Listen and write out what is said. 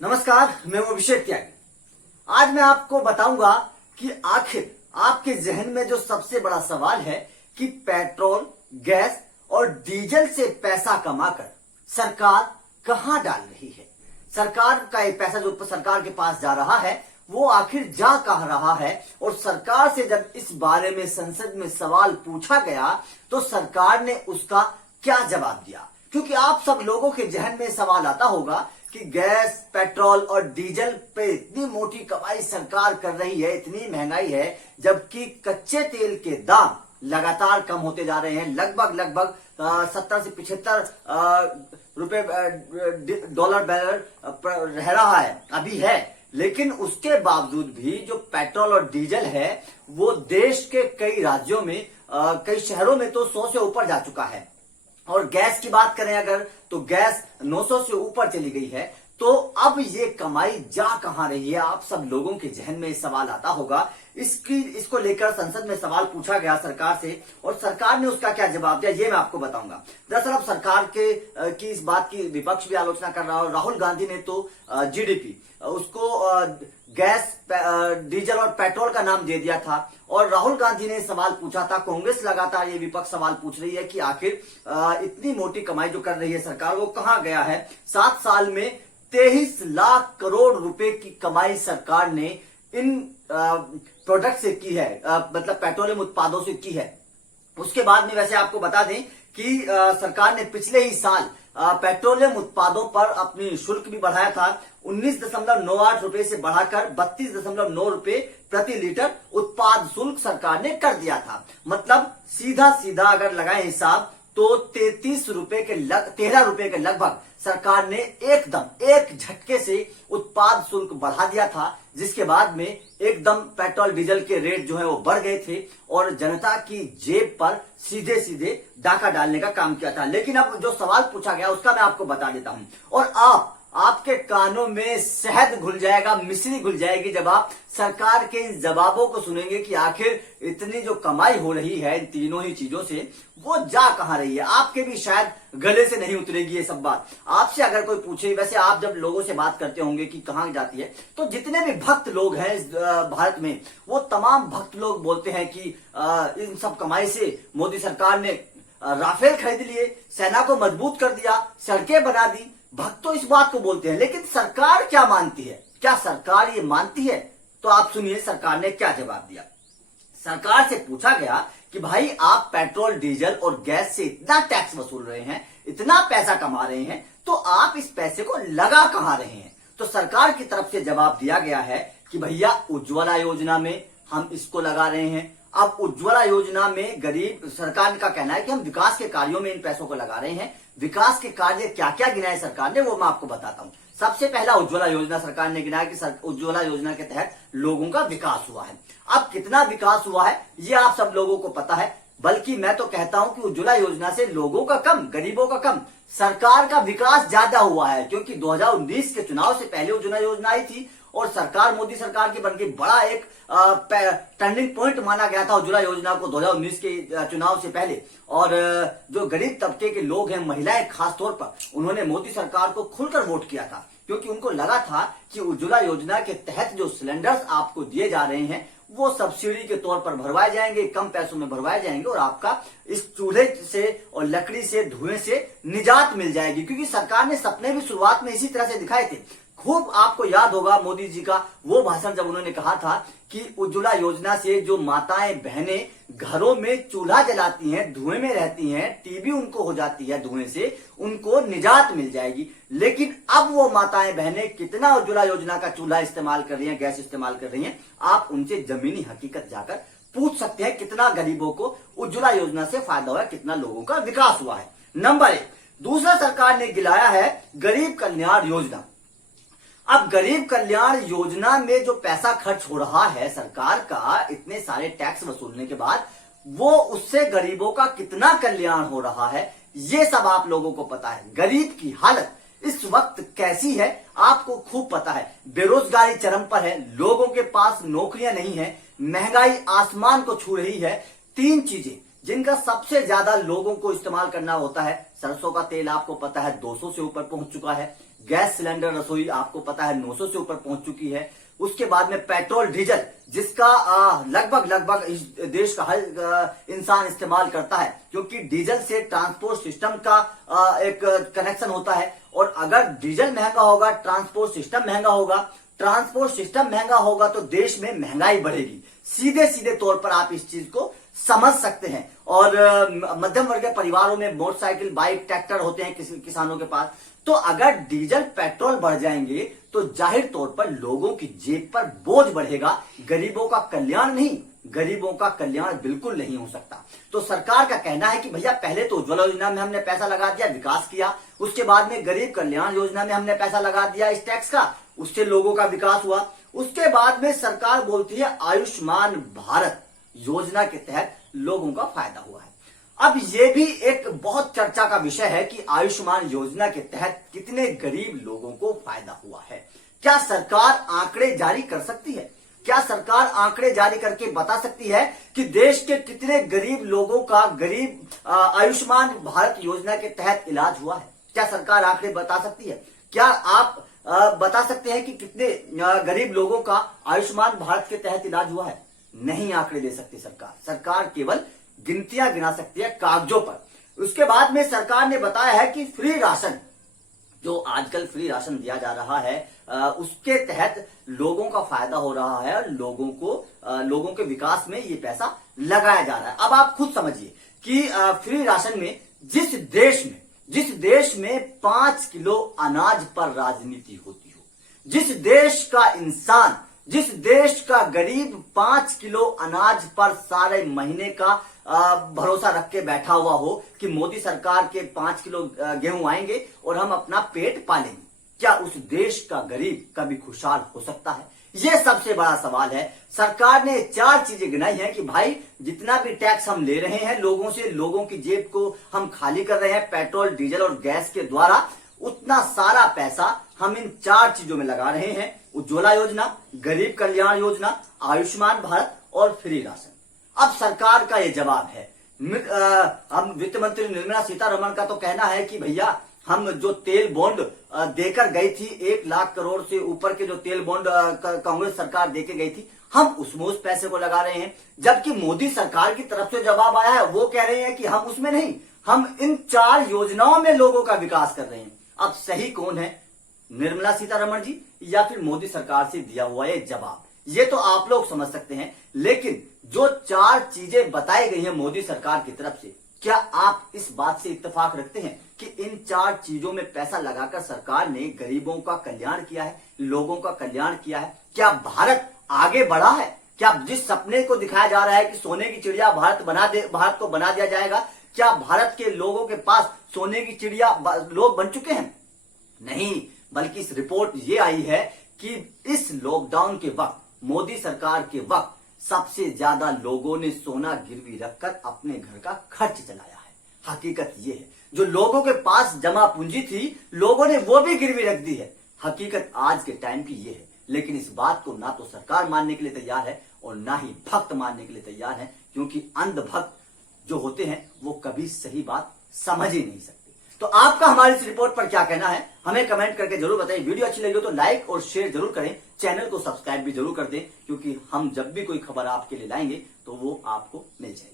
नमस्कार, मैं हूं अभिषेक त्यागी। आज मैं आपको बताऊंगा कि आखिर आपके जहन में जो सबसे बड़ा सवाल है कि पेट्रोल, गैस और डीजल से पैसा कमाकर सरकार कहां डाल रही है। सरकार का ये पैसा जो सरकार के पास जा रहा है वो आखिर जा कहां रहा है। और सरकार से जब इस बारे में संसद में सवाल पूछा गया तो सरकार ने उसका क्या जवाब दिया। क्योंकि आप सब लोगों के जहन में सवाल आता होगा कि गैस, पेट्रोल और डीजल पे इतनी मोटी कमाई सरकार कर रही है, इतनी महंगाई है, जबकि कच्चे तेल के दाम लगातार कम होते जा रहे हैं। लगभग 70 से 75 रुपए डॉलर बैरल रह रहा है, अभी है। लेकिन उसके बावजूद भी जो पेट्रोल और डीजल है वो देश के कई राज्यों में, कई शहरों में तो 100 से ऊपर जा चुका है। और गैस की बात करें अगर, तो गैस 900 से ऊपर चली गई है। तो अब ये कमाई जा कहां रही है, आप सब लोगों के जहन में सवाल आता होगा। इसको लेकर संसद में सवाल पूछा गया सरकार से और सरकार ने उसका क्या जवाब दिया ये मैं आपको बताऊंगा। दरअसल अब सरकार की इस बात की विपक्ष भी आलोचना कर रहा है। राहुल गांधी ने तो जीडीपी उसको गैस, डीजल और पेट्रोल का नाम दे दिया था। और राहुल गांधी ने सवाल पूछा था, कांग्रेस लगातार ये विपक्ष सवाल पूछ रही है कि आखिर इतनी मोटी कमाई जो कर रही है सरकार वो कहां गया है। 7 साल में 23 लाख करोड़ रुपए की कमाई सरकार ने इन प्रोडक्ट से की है, मतलब पेट्रोलियम उत्पादों से की है। उसके बाद में वैसे आपको बता दें कि सरकार ने पिछले ही साल पेट्रोलियम उत्पादों पर अपनी शुल्क भी बढ़ाया था। 19.98 रुपए से बढ़ाकर 32.9 रुपए प्रति लीटर उत्पाद शुल्क सरकार ने कर दिया था। मतलब सीधा अगर लगाए हिसाब तो 13 रुपए के लगभग सरकार ने एकदम एक झटके से उत्पाद शुल्क बढ़ा दिया था, जिसके बाद में एकदम पेट्रोल डीजल के रेट जो है वो बढ़ गए थे और जनता की जेब पर सीधे डाका डालने का काम किया था। लेकिन अब जो सवाल पूछा गया उसका मैं आपको बता देता हूं और आपके कानों में शहद घुल जाएगा, मिश्री घुल जाएगी जब आप सरकार के इन जवाबों को सुनेंगे कि आखिर इतनी जो कमाई हो रही है इन तीनों ही चीजों से वो जा कहां रही है। आपके भी शायद गले से नहीं उतरेगी ये सब बात। आपसे अगर कोई पूछे, वैसे आप जब लोगों से बात करते होंगे कि कहां जाती है, तो जितने भी भक्त लोग हैं इस भारत में वो तमाम भक्त लोग बोलते हैं कि इन सब कमाई से मोदी सरकार ने राफेल खरीद लिए, सेना को मजबूत कर दिया, सड़कें बना दी। भक्त तो इस बात को बोलते हैं, लेकिन सरकार क्या मानती है? क्या सरकार ये मानती है? तो आप सुनिए सरकार ने क्या जवाब दिया। सरकार से पूछा गया कि भाई आप पेट्रोल, डीजल और गैस से इतना टैक्स वसूल रहे हैं, इतना पैसा कमा रहे हैं, तो आप इस पैसे को लगा कहां रहे हैं? तो सरकार की तरफ से जवाब दिया गया है कि भैया उज्ज्वला योजना में हम इसको लगा रहे हैं। अब उज्ज्वला योजना में गरीब, सरकार का कहना है कि हम विकास के कार्यों में इन पैसों को लगा रहे हैं। विकास के कार्य क्या क्या गिनाए सरकार ने वो मैं आपको बताता हूं। सबसे पहला उज्ज्वला योजना सरकार ने गिनाया कि उज्ज्वला योजना के तहत लोगों का विकास हुआ है। अब कितना विकास हुआ है ये आप सब लोगों को पता है, बल्कि मैं तो कहता हूं कि उज्ज्वला योजना से लोगों का कम, गरीबों का कम, सरकार का विकास ज्यादा हुआ है। क्योंकि 2019 के चुनाव से पहले उज्ज्वला योजना आई थी और सरकार, मोदी सरकार की बनके बड़ा एक टर्निंग पॉइंट माना गया था उज्ज्वला योजना को 2019 के चुनाव से पहले। और जो गरीब तबके के लोग हैं, महिलाएं खास तौर पर, उन्होंने मोदी सरकार को खुलकर वोट किया था, क्योंकि उनको लगा था कि उज्ज्वला योजना के तहत जो सिलेंडर्स आपको दिए जा रहे हैं वो सब्सिडी के तौर पर भरवाए जाएंगे, कम पैसों में भरवाए जाएंगे और आपका इस चूल्हे से और लकड़ी से, धुएं से निजात मिल जाएगी। क्योंकि सरकार ने सपने भी शुरुआत में इसी तरह से दिखाए थे। खूब आपको याद होगा मोदी जी का वो भाषण जब उन्होंने कहा था कि उज्ज्वला योजना से जो माताएं बहनें घरों में चूल्हा जलाती हैं, धुएं में रहती हैं, टीबी उनको हो जाती है धुएं से, उनको निजात मिल जाएगी। लेकिन अब वो माताएं बहनें कितना उज्ज्वला योजना का चूल्हा इस्तेमाल कर रही हैं, गैस इस्तेमाल कर रही हैं, आप उनसे जमीनी हकीकत जाकर पूछ सकते हैं कितना गरीबों को उज्ज्वला योजना से फायदा हुआ है, कितना लोगों का विकास हुआ है। नंबर 1। दूसरा, सरकार ने गिलाया है गरीब कल्याण योजना। अब गरीब कल्याण योजना में जो पैसा खर्च हो रहा है सरकार का, इतने सारे टैक्स वसूलने के बाद, वो उससे गरीबों का कितना कल्याण हो रहा है ये सब आप लोगों को पता है। गरीब की हालत इस वक्त कैसी है आपको खूब पता है। बेरोजगारी चरम पर है, लोगों के पास नौकरियां नहीं है, महंगाई आसमान को छू रही है। 3 चीजें जिनका सबसे ज्यादा लोगों को इस्तेमाल करना होता है, सरसों का तेल आपको पता है 200 से ऊपर पहुंच चुका है, गैस सिलेंडर रसोई आपको पता है 900 से ऊपर पहुंच चुकी है। उसके बाद में पेट्रोल डीजल जिसका लगभग इस देश का हर इंसान इस्तेमाल करता है, क्योंकि डीजल से ट्रांसपोर्ट सिस्टम का एक कनेक्शन होता है। और अगर डीजल महंगा होगा, ट्रांसपोर्ट सिस्टम महंगा होगा, ट्रांसपोर्ट सिस्टम महंगा होगा तो देश में महंगाई बढ़ेगी। सीधे सीधे तौर पर आप इस चीज को समझ सकते हैं। और मध्यम वर्ग के परिवारों में मोटरसाइकिल, बाइक, ट्रैक्टर होते हैं किसानों के पास। तो अगर डीजल पेट्रोल बढ़ जाएंगे तो जाहिर तौर पर लोगों की जेब पर बोझ बढ़ेगा। गरीबों का कल्याण नहीं, गरीबों का कल्याण बिल्कुल नहीं हो सकता। तो सरकार का कहना है कि भैया पहले तो उज्ज्वला योजना में हमने पैसा लगा दिया, विकास किया। उसके बाद में गरीब कल्याण योजना में हमने पैसा लगा दिया इस टैक्स का, उससे लोगों का विकास हुआ। उसके बाद में सरकार बोलती है आयुष्मान भारत योजना के तहत लोगों का फायदा हुआ है। अब ये भी एक बहुत चर्चा का विषय है कि आयुष्मान योजना के तहत कितने गरीब लोगों को फायदा हुआ है। क्या सरकार आंकड़े जारी कर सकती है? क्या सरकार आंकड़े जारी करके बता सकती है कि देश के कितने गरीब लोगों का आयुष्मान भारत योजना के तहत इलाज हुआ है? क्या सरकार आंकड़े बता सकती है? क्या आप बता सकते हैं कि कितने गरीब लोगों का आयुष्मान भारत के तहत इलाज हुआ है? नहीं आंकड़े दे सकती सरकार। सरकार केवल गिनतियां गिना सकती है कागजों पर। उसके बाद में सरकार ने बताया है कि फ्री राशन, जो आजकल फ्री राशन दिया जा रहा है, उसके तहत लोगों का फायदा हो रहा है और लोगों के विकास में ये पैसा लगाया जा रहा है। अब आप खुद समझिए कि फ्री राशन में जिस देश में 5 किलो अनाज पर राजनीति होती हो, जिस देश का गरीब 5 किलो अनाज पर सारे महीने का भरोसा रख के बैठा हुआ हो कि मोदी सरकार के 5 किलो गेहूं आएंगे और हम अपना पेट पालेंगे, क्या उस देश का गरीब कभी खुशहाल हो सकता है? यह सबसे बड़ा सवाल है। सरकार ने 4 चीजें गिनाई हैं कि भाई जितना भी टैक्स हम ले रहे हैं लोगों से, लोगों की जेब को हम खाली कर रहे हैं पेट्रोल, डीजल और गैस के द्वारा, उतना सारा पैसा हम इन 4 चीजों में लगा रहे हैं। उज्ज्वला योजना, गरीब कल्याण योजना, आयुष्मान भारत और फ्री राशन। अब सरकार का ये जवाब है। हम वित्त मंत्री निर्मला सीतारमण का तो कहना है कि भैया हम जो तेल बॉन्ड देकर गई थी, 1 लाख करोड़ से ऊपर के जो तेल बॉन्ड कांग्रेस सरकार देके गई थी, हम उसमें उस पैसे को लगा रहे हैं। जबकि मोदी सरकार की तरफ से जवाब आया है, वो कह रहे हैं कि हम उसमें नहीं, हम इन 4 योजनाओं में लोगों का विकास कर रहे हैं। अब सही कौन है, निर्मला सीतारमण जी या फिर मोदी सरकार से दिया हुआ ये जवाब? ये तो आप लोग समझ सकते हैं। लेकिन जो 4 चीजें बताई गई हैं मोदी सरकार की तरफ से, क्या आप इस बात से इत्तेफाक रखते हैं कि इन 4 चीजों में पैसा लगाकर सरकार ने गरीबों का कल्याण किया है, लोगों का कल्याण किया है? क्या भारत आगे बढ़ा है? क्या जिस सपने को दिखाया जा रहा है कि सोने की चिड़िया भारत को बना दिया जाएगा, क्या भारत के लोगों के पास सोने की चिड़िया लोग बन चुके हैं? नहीं, बल्कि इस रिपोर्ट ये आई है कि इस लॉकडाउन के वक्त, मोदी सरकार के वक्त, सबसे ज्यादा लोगों ने सोना गिरवी रखकर अपने घर का खर्च चलाया है। हकीकत ये है, जो लोगों के पास जमा पूंजी थी लोगों ने वो भी गिरवी रख दी है। हकीकत आज के टाइम की ये है। लेकिन इस बात को ना तो सरकार मानने के लिए तैयार है और ना ही भक्त मानने के लिए तैयार है, क्योंकि अंधभक्त जो होते हैं वो कभी सही बात समझ ही नहीं सकते। तो आपका हमारी इस रिपोर्ट पर क्या कहना है हमें कमेंट करके जरूर बताइए। वीडियो अच्छी लगी हो तो लाइक और शेयर जरूर करें, चैनल को सब्सक्राइब भी जरूर कर दें, क्योंकि हम जब भी कोई खबर आपके लिए लाएंगे तो वो आपको मिल जाएगी।